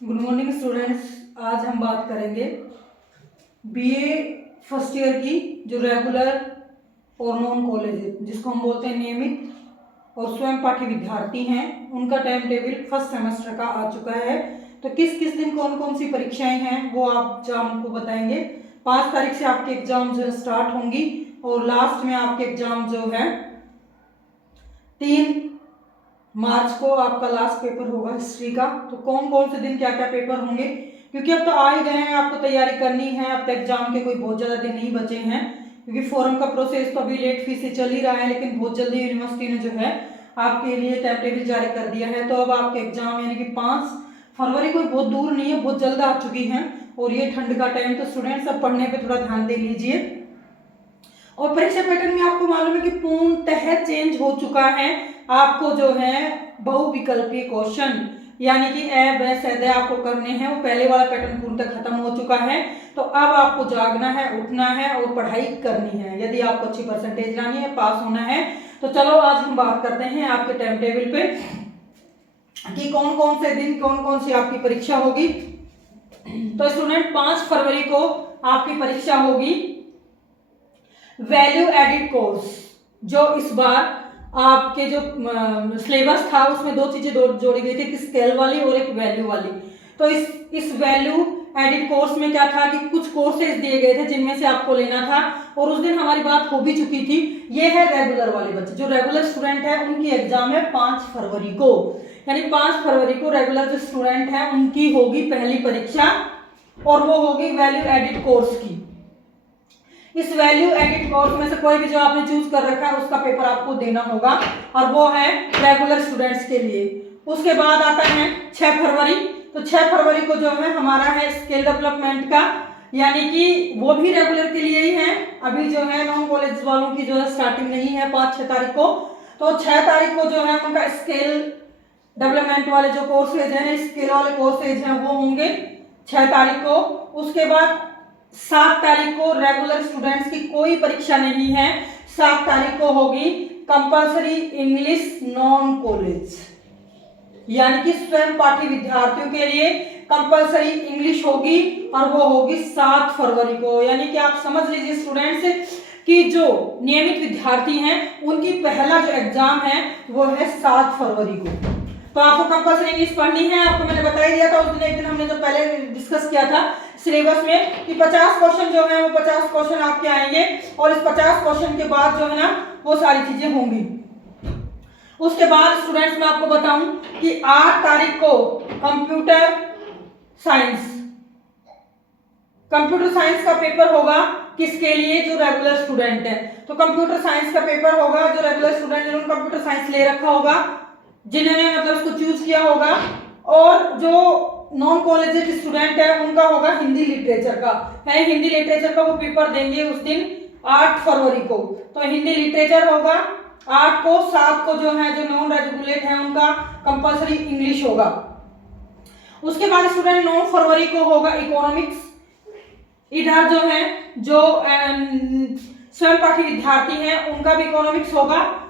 Good morning students. आज हम बात करेंगे बीए फर्स्ट ईयर की जो रेगुलर और नॉन कॉलेज जिसको हम बोलते हैं नियमित और स्वयं पाठी विद्यार्थी हैं, उनका टाइम टेबल फर्स्ट सेमेस्टर का आ चुका है। तो किस किस दिन कौन कौन सी परीक्षाएं हैं वो आप हमको बताएंगे। 5 तारीख से आपके एग्जाम जो स्टार्ट होंगी और लास्ट में आपके एग्जाम जो है 3 मार्च को आपका लास्ट पेपर होगा हिस्ट्री का। तो कौन कौन से दिन क्या क्या पेपर होंगे, क्योंकि अब तो आ ही गए हैं, आपको तैयारी करनी है। अब तक एग्जाम के कोई बहुत ज़्यादा दिन नहीं बचे हैं, क्योंकि फॉर्म का प्रोसेस तो अभी लेट फीस से चल ही रहा है, लेकिन बहुत जल्दी यूनिवर्सिटी ने जो है आपके लिए टाइम टेबल जारी कर दिया है। तो अब आपके एग्जाम यानी कि 5 फरवरी कोई बहुत दूर नहीं है, बहुत जल्द आ चुकी हैं। और ये ठंड का टाइम, तो स्टूडेंट्स अब पढ़ने पर थोड़ा ध्यान दे लीजिए। और परीक्षा पैटर्न में आपको मालूम है कि पूर्णतः चेंज हो चुका है। आपको जो है बहुविकल्पीय क्वेश्चन यानी कि ए ब स द आपको करने हैं, वो पहले वाला पैटर्न पूर्णतः खत्म हो चुका है। तो अब आपको जागना है, उठना है और पढ़ाई करनी है यदि आपको अच्छी परसेंटेज लानी है, पास होना है। तो चलो आज हम बात करते हैं आपके टाइम टेबल पे कि कौन कौन से दिन कौन कौन सी आपकी परीक्षा होगी। तो स्टूडेंट 5 फरवरी को आपकी परीक्षा होगी वैल्यू एडिड कोर्स। जो इस बार आपके जो सिलेबस था उसमें 2 चीजें जोड़ी गई थी, एक स्केल वाली और एक वैल्यू वाली। तो इस वैल्यू एडिड कोर्स में क्या था कि कुछ कोर्सेज दिए गए थे जिनमें से आपको लेना था, और उस दिन हमारी बात हो भी चुकी थी। ये है रेगुलर वाले बच्चे, जो रेगुलर स्टूडेंट है उनकी एग्जाम है 5 फरवरी को, यानी 5 फरवरी को रेगुलर जो स्टूडेंट है उनकी होगी पहली परीक्षा, और वो होगी वैल्यू एडिड कोर्स की। इस वैल्यू एडिड कोर्स में से कोई भी जो आपने चूज कर रखा है उसका पेपर आपको देना होगा, और वो है रेगुलर स्टूडेंट्स के लिए। उसके बाद आता है 6 फरवरी। तो 6 फरवरी को जो है हमारा है स्किल डेवलपमेंट का, यानी कि वो भी रेगुलर के लिए ही है। अभी जो है नॉन कॉलेज वालों की जो है स्टार्टिंग नहीं है 5-6 तारीख को। तो 6 तारीख को जो है उनका स्किल डेवलपमेंट वाले जो कोर्सेज है, स्किल वाले कोर्सेज हैं, वो होंगे 6 तारीख को। उसके बाद 7 तारीख को रेगुलर स्टूडेंट्स की कोई परीक्षा नहीं है। 7 तारीख को होगी कंपलसरी इंग्लिश नॉन कॉलेज, यानी कि स्वयं पाठी विद्यार्थियों के लिए कंपलसरी इंग्लिश होगी, और वो होगी 7 फरवरी को। यानी कि आप समझ लीजिए स्टूडेंट्स कि जो नियमित विद्यार्थी हैं उनकी पहला जो एग्जाम है वो है 7 फरवरी को। तो आपको कंपलसरी इंग्लिश पढ़नी है, आपको मैंने बता ही दिया था उस दिन, एक दिन हमने जो पहले डिस्कस किया था सिलेबस में कि 50 क्वेश्चन जो है वो 50 क्वेश्चन आपके आएंगे, और इस 50 क्वेश्चन के बाद जो है ना वो सारी चीजें होंगी। उसके बाद स्टूडेंट्स मैं आपको बताऊं कि 8 तारीख को कंप्यूटर साइंस का पेपर होगा। किसके लिए? जो रेगुलर स्टूडेंट है। तो कंप्यूटर साइंस का पेपर होगा, जो रेगुलर स्टूडेंट जिन्होंने कंप्यूटर साइंस ले रखा होगा, जिन्होंने मतलब इसको चूज किया होगा, और जो नॉन कॉलेज स्टूडेंट है उनका होगा हिंदी लिटरेचर का है। हिंदी लिटरेचर का वो पेपर देंगे उस दिन 8 फरवरी को। तो हिंदी लिटरेचर होगा 8 को। 7 को जो है जो नॉन रेगुलेट है उनका कंपलसरी इंग्लिश होगा। उसके बाद स्टूडेंट 9 फरवरी को होगा इकोनॉमिक्स। इधर जो है जो स्वयं पाठी विद्यार्थी हैं उनका भी इकोनॉमिक्स होगा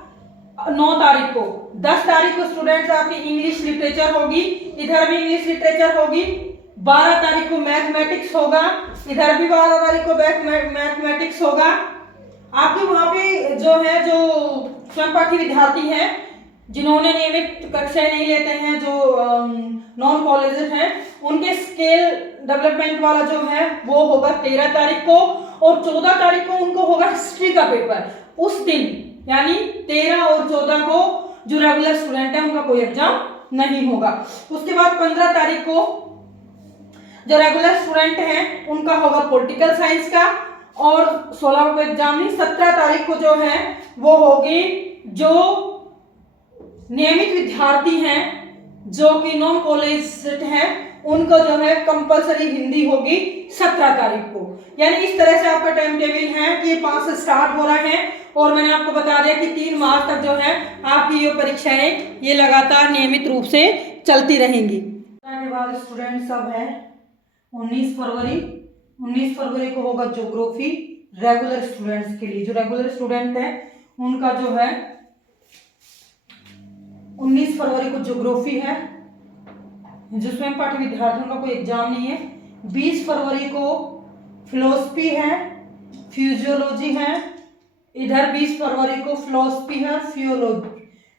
9 तारीख को। 10 तारीख को स्टूडेंट्स आपकी इंग्लिश लिटरेचर होगी, इधर भी इंग्लिश लिटरेचर होगी। 12 तारीख को मैथमेटिक्स होगा, इधर भी 12 तारीख को मैथमेटिक्स होगा। आपके वहां पे जो है जो स्वयं पाठी विद्यार्थी हैं जिन्होंने नियमित कक्षाएं नहीं लेते हैं, जो नॉन कॉलेज हैं, उनके स्किल डेवलपमेंट वाला जो है वो होगा 13 तारीख को, और 14 तारीख को उनको होगा हिस्ट्री का पेपर। उस दिन यानी 13 और 14 को जो रेगुलर स्टूडेंट है उनका कोई एग्जाम नहीं होगा। उसके बाद 15 तारीख को जो रेगुलर स्टूडेंट हैं उनका होगा पॉलिटिकल साइंस का, और 16 को एग्जाम नहीं। 17 तारीख को जो है वो होगी जो नियमित विद्यार्थी हैं जो कि नॉन कॉलेज हैं उनको जो है कंपलसरी हिंदी होगी 17 तारीख को। यानी इस तरह से आपका टाइम टेबल है कि 5 से स्टार्ट हो रहा है, और मैंने आपको बता दिया कि 3 मार्च तक जो है आपकी ये परीक्षाएं ये लगातार नियमित रूप से चलती रहेंगी। के बाद स्टूडेंट सब है 19 फरवरी। 19 फरवरी को होगा ज्योग्राफी रेगुलर स्टूडेंट्स के लिए। जो रेगुलर स्टूडेंट है उनका जो है 19 फरवरी को ज्योग्राफी है, जिसमें पाठ्य विद्यार्थियों का कोई एग्जाम नहीं है। 20 फरवरी को फिलोसफी है, फिजियोलॉजी है, इधर 20 फरवरी को फिलोसफी है,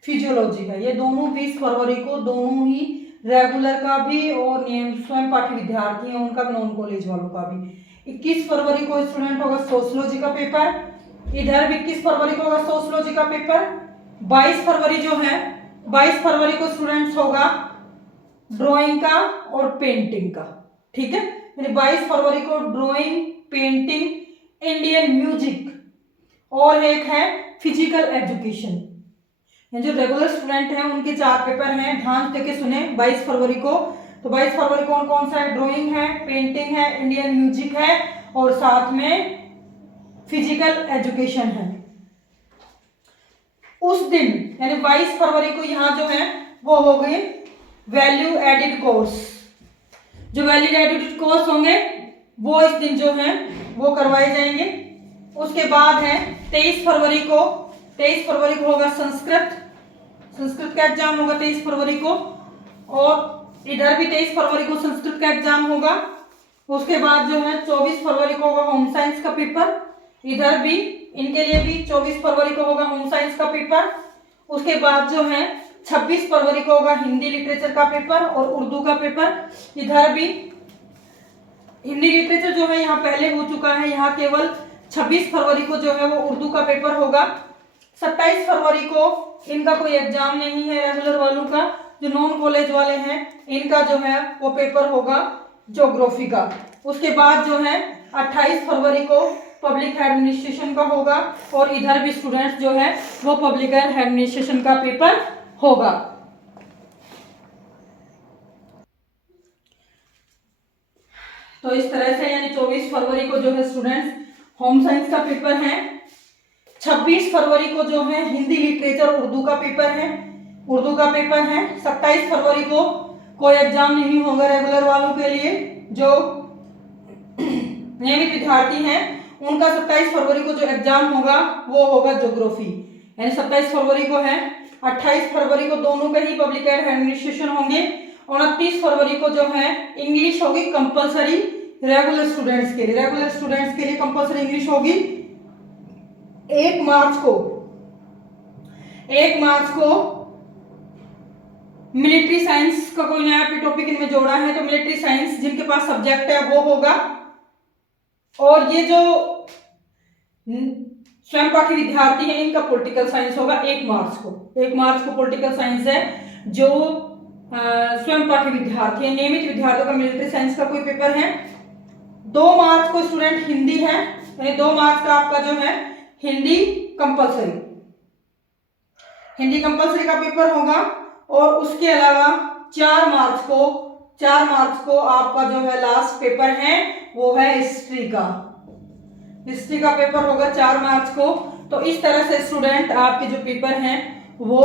फिजियोलॉजी है। ये दोनों 20 फरवरी को दोनों ही रेगुलर का भी और स्वयं पाठ्य विद्यार्थी हैं उनका, नॉन कॉलेज वालों का भी। 21 फरवरी को स्टूडेंट होगा सोशियोलॉजी का पेपर, इधर भी 21 फरवरी को होगा सोशियोलॉजी का पेपर। 22 फरवरी जो है, 22 फरवरी को स्टूडेंट्स होगा ड्राइंग का और पेंटिंग का, ठीक है। 22 फरवरी को ड्राइंग, पेंटिंग, इंडियन म्यूजिक और एक है फिजिकल एजुकेशन। जो रेगुलर स्टूडेंट हैं उनके 4 पेपर हैं, ध्यान देके सुने। 22 फरवरी को, तो 22 फरवरी कौन कौन सा है? ड्राइंग है, पेंटिंग है, इंडियन म्यूजिक है और साथ में फिजिकल एजुकेशन है। उस दिन यानी 22 फरवरी को यहाँ जो है वो हो गए वैल्यू एडिड कोर्स। जो वैल्यू एडिड कोर्स होंगे वो इस दिन जो है वो करवाए जाएंगे। उसके बाद है 23 फरवरी को, 23 फरवरी को होगा संस्कृत का एग्जाम होगा 23 फरवरी को, और इधर भी 23 फरवरी को संस्कृत का एग्जाम होगा। उसके बाद जो है 24 फरवरी को होगा होम साइंस का पेपर, इधर भी इनके लिए भी 24 फरवरी को होगा होम साइंस का पेपर। उसके बाद जो है 26 फरवरी को होगा हिंदी लिटरेचर का पेपर और उर्दू का पेपर। इधर भी हिंदी लिटरेचर जो है यहाँ पहले हो चुका है, यहाँ केवल 26 फरवरी को जो है वो उर्दू का पेपर होगा। 27 फरवरी को इनका कोई एग्जाम नहीं है रेगुलर वालों का, जो नॉन कॉलेज वाले हैं इनका जो है वो पेपर होगा ज्योग्राफी का। उसके बाद जो है 28 फरवरी को पब्लिक एडमिनिस्ट्रेशन का होगा और इधर भी स्टूडेंट्स जो है वो पब्लिक एडमिनिस्ट्रेशन का पेपर होगा। तो इस तरह से यानी 24 फरवरी को जो है स्टूडेंट्स होम साइंस का पेपर है। 26 फरवरी को जो है हिंदी लिटरेचर उर्दू का पेपर है, 27 फरवरी को कोई एग्जाम नहीं होगा रेगुलर वालों के लिए, जो नियमित विद्यार्थी हैं उनका 27 फरवरी को जो एग्जाम होगा वो होगा ज्योग्राफी, यानी 27 फरवरी को है। 28 फरवरी को दोनों के ही पब्लिक एडमिनिस्ट्रेशन होंगे। 29 फरवरी को जो है इंग्लिश होगी कंपलसरी रेगुलर स्टूडेंट्स के लिए कंपलसरी इंग्लिश होगी। 1 मार्च को मिलिट्री साइंस का कोई नया टॉपिक इनमें जोड़ा है, तो मिलिट्री साइंस जिनके पास सब्जेक्ट है वो होगा। और ये जो स्वयं पाठी विद्यार्थी है इनका पॉलिटिकल साइंस होगा 1 मार्च को पॉलिटिकल साइंस है। जो स्वयं पाठी विद्यार्थी है, नियमित विद्यार्थियों का मिलिट्री साइंस का कोई पेपर है। 2 मार्च को स्टूडेंट हिंदी है, यानी 2 मार्च का आपका जो है हिंदी कंपलसरी का पेपर होगा। और उसके अलावा 4 मार्च को आपका जो है लास्ट पेपर है वो है हिस्ट्री का पेपर होगा 4 मार्च को। तो इस तरह से स्टूडेंट आपके जो पेपर हैं वो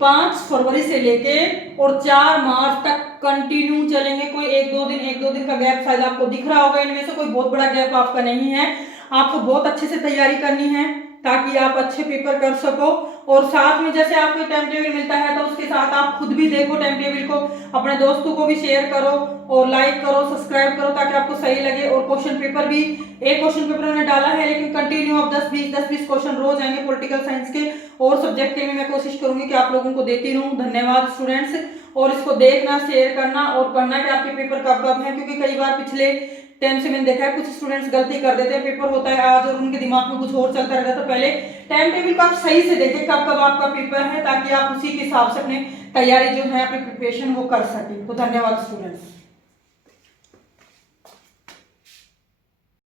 5 फरवरी से लेके और 4 मार्च तक कंटिन्यू चलेंगे। कोई एक दो दिन का गैप शायद आपको दिख रहा होगा, इनमें से कोई बहुत बड़ा गैप आपका नहीं है। आपको बहुत अच्छे से तैयारी करनी है ताकि आप अच्छे पेपर कर सको। और साथ में जैसे आपको टाइम टेबल मिलता है तो उसके साथ आप खुद भी देखो टाइम टेबल को, अपने दोस्तों को भी शेयर करो और लाइक करो, सब्सक्राइब करो ताकि आपको सही लगे। और क्वेश्चन पेपर भी, एक क्वेश्चन पेपर मैंने डाला है लेकिन कंटिन्यू अब 10-20 क्वेश्चन रोज आएंगे पॉलिटिकल साइंस के और सब्जेक्ट के भी मैं कोशिश करूंगी कि आप लोगों को देती रहूं। धन्यवाद स्टूडेंट्स। और इसको देखना, शेयर करना और पढ़ना कि आपके पेपर कब है, क्योंकि कई बार पिछले टाइम से मैंने देखा है कुछ स्टूडेंट्स गलती कर देते हैं, पेपर होता है आज और उनके दिमाग में कुछ और चलता रहता है। तो पहले टाइम टेबल को आप सही से देखें कब आपका पेपर है, ताकि आप उसी के हिसाब से अपने तैयारी जो है अपनी प्रिपरेशन वो कर सकें। तो धन्यवाद स्टूडेंट्स।